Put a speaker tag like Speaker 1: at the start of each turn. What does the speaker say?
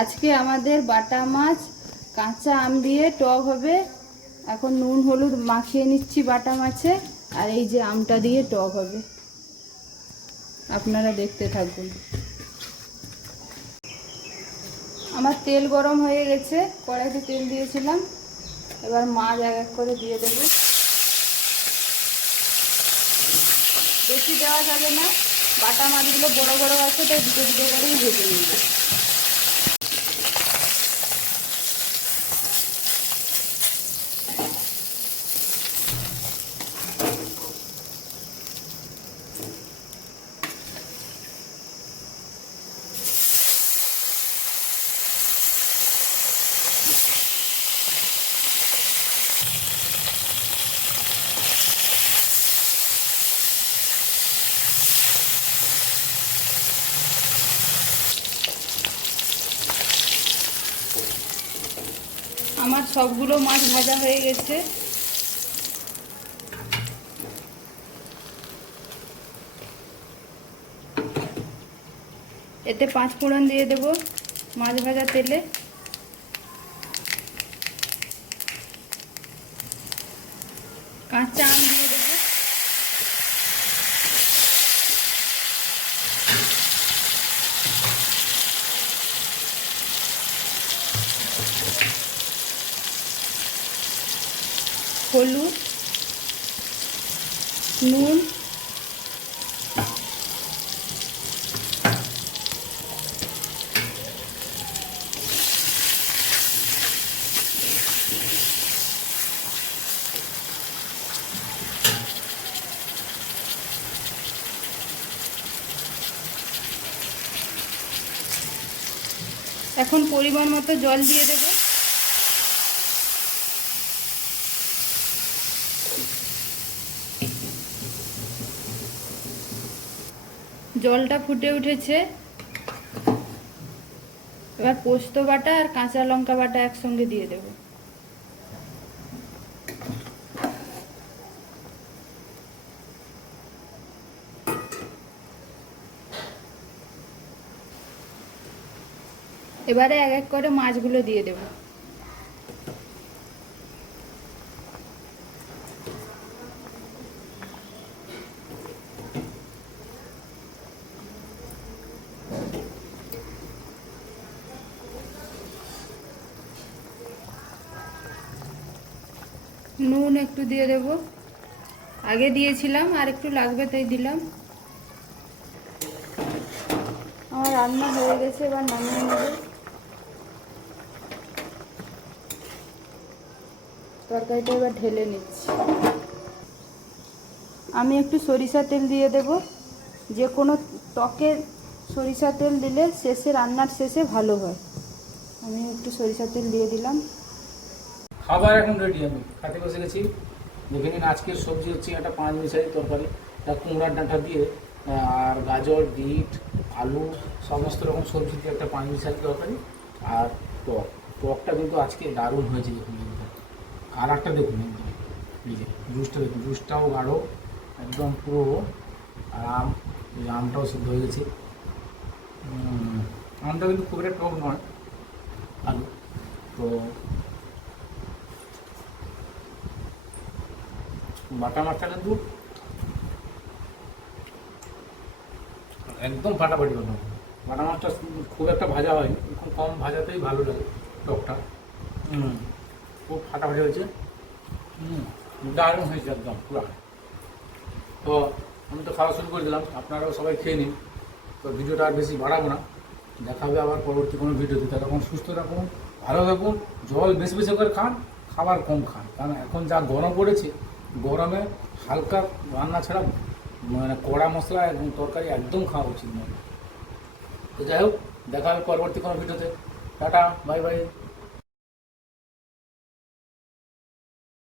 Speaker 1: আজকে আমাদের বাটা মাছ, কাঁচা আম দিয়ে টক হবে। এখন নুন, হলুদ মাখিয়ে নিচ্ছি বাটা মাছে, আর এই যে আমটা দিয়ে টক হবে। আপনারা দেখতে থাকুন। আমার তেল গরম হয়ে গেছে, কড়াইতে তেল দিয়েছিলাম। এবার মাছ এক এক করে দিয়ে দেব। বেশি দেওয়া যাবে না, বাটা মাছগুলো বড় বড় আছে, তাই দুটো দুটো করেই ভেজে নেব। আমার সবগুলো মাছ ভাজা হয়ে গেছে। এতে পাঁচ ফোড়ন দিয়ে দেব মাছ ভাজা তেলে। কাঁচা আম দিয়ে দেবো হলুদ নুন এখন পরিমাণ মতো জল দিয়ে দেবো। জলটা ফুটে উঠেছে। এবার পোস্ত বাটা আর কাঁচা লঙ্কা বাটা একসঙ্গে দিয়ে দেব। এবারে এক এক করে মাছগুলো দিয়ে দেব। নুন একটু দিয়ে দেব। আগে দিয়েছিলাম, আর একটু লাগবে তাই দিলাম। আমার রান্না হয়ে গেছে, এবার নামিয়ে নেব। তরকারিটা এবার ঢেলে নিচ্ছি। আমি একটু সরিষা তেল দিয়ে দেব। যে কোনো ত্বকে সরিষা তেল দিলে শেষে রান্নার শেষে ভালো হয়। আমি একটু সরিষা তেল দিয়ে দিলাম।
Speaker 2: খাবার এখন রেডি আমি। খাতে বসে গেছি। দেখে নিন, আজকের সবজি হচ্ছে একটা পাঁচ মিশালি তরকারি। একটা কুমড়ার ডাঁটা দিয়ে আর গাজর, বিট, আলু, সমস্ত রকম সবজি দিয়ে একটা পাঁচ মিশালি তরকারি আর টক। টকটা কিন্তু আজকে দারুণ হয়েছে দেখুন কিন্তু কালারটা দেখুন একদম। যে জুসটা দেখুন। জুসটাও গাঢ়, একদম পুরো। আর আম, এই আমটাও সিদ্ধ হয়ে গেছে। আমটা কিন্তু খুব একটা টক নয়। আলু। তো বাটা মাছটা কিন্তু একদম ফাটাফাটি বাটা বাটা মাছটা খুব একটা ভাজা হয়নি খুব কম ভাজাতেই ভালো লাগে টকটা। হুম। খুব ফাটাফাটি হয়েছে। হুম দারুণ হয়েছে একদম পুরো। তো আমি তো খাওয়া শুরু করে দিলাম আপনারাও সবাই খেয়ে নিন। তো ভিডিওটা আর বেশি বাড়াবো না। দেখা হবে আবার পরবর্তী কোনো ভিডিওতে। তখন সুস্থ থাকুন ভালো থাকুন জল বেশি বেশি করে খান খাবার কম খান। কারণ এখন যা গরম পড়েছে গরমে হালকা রান্না ছাড়া মানে কড়া মশলা এবং তরকারি একদম খাওয়া উচিত নয়। তো যাই হোক, দেখা হবে পরবর্তী কোনো ভিডিওতে। Tata, bye bye.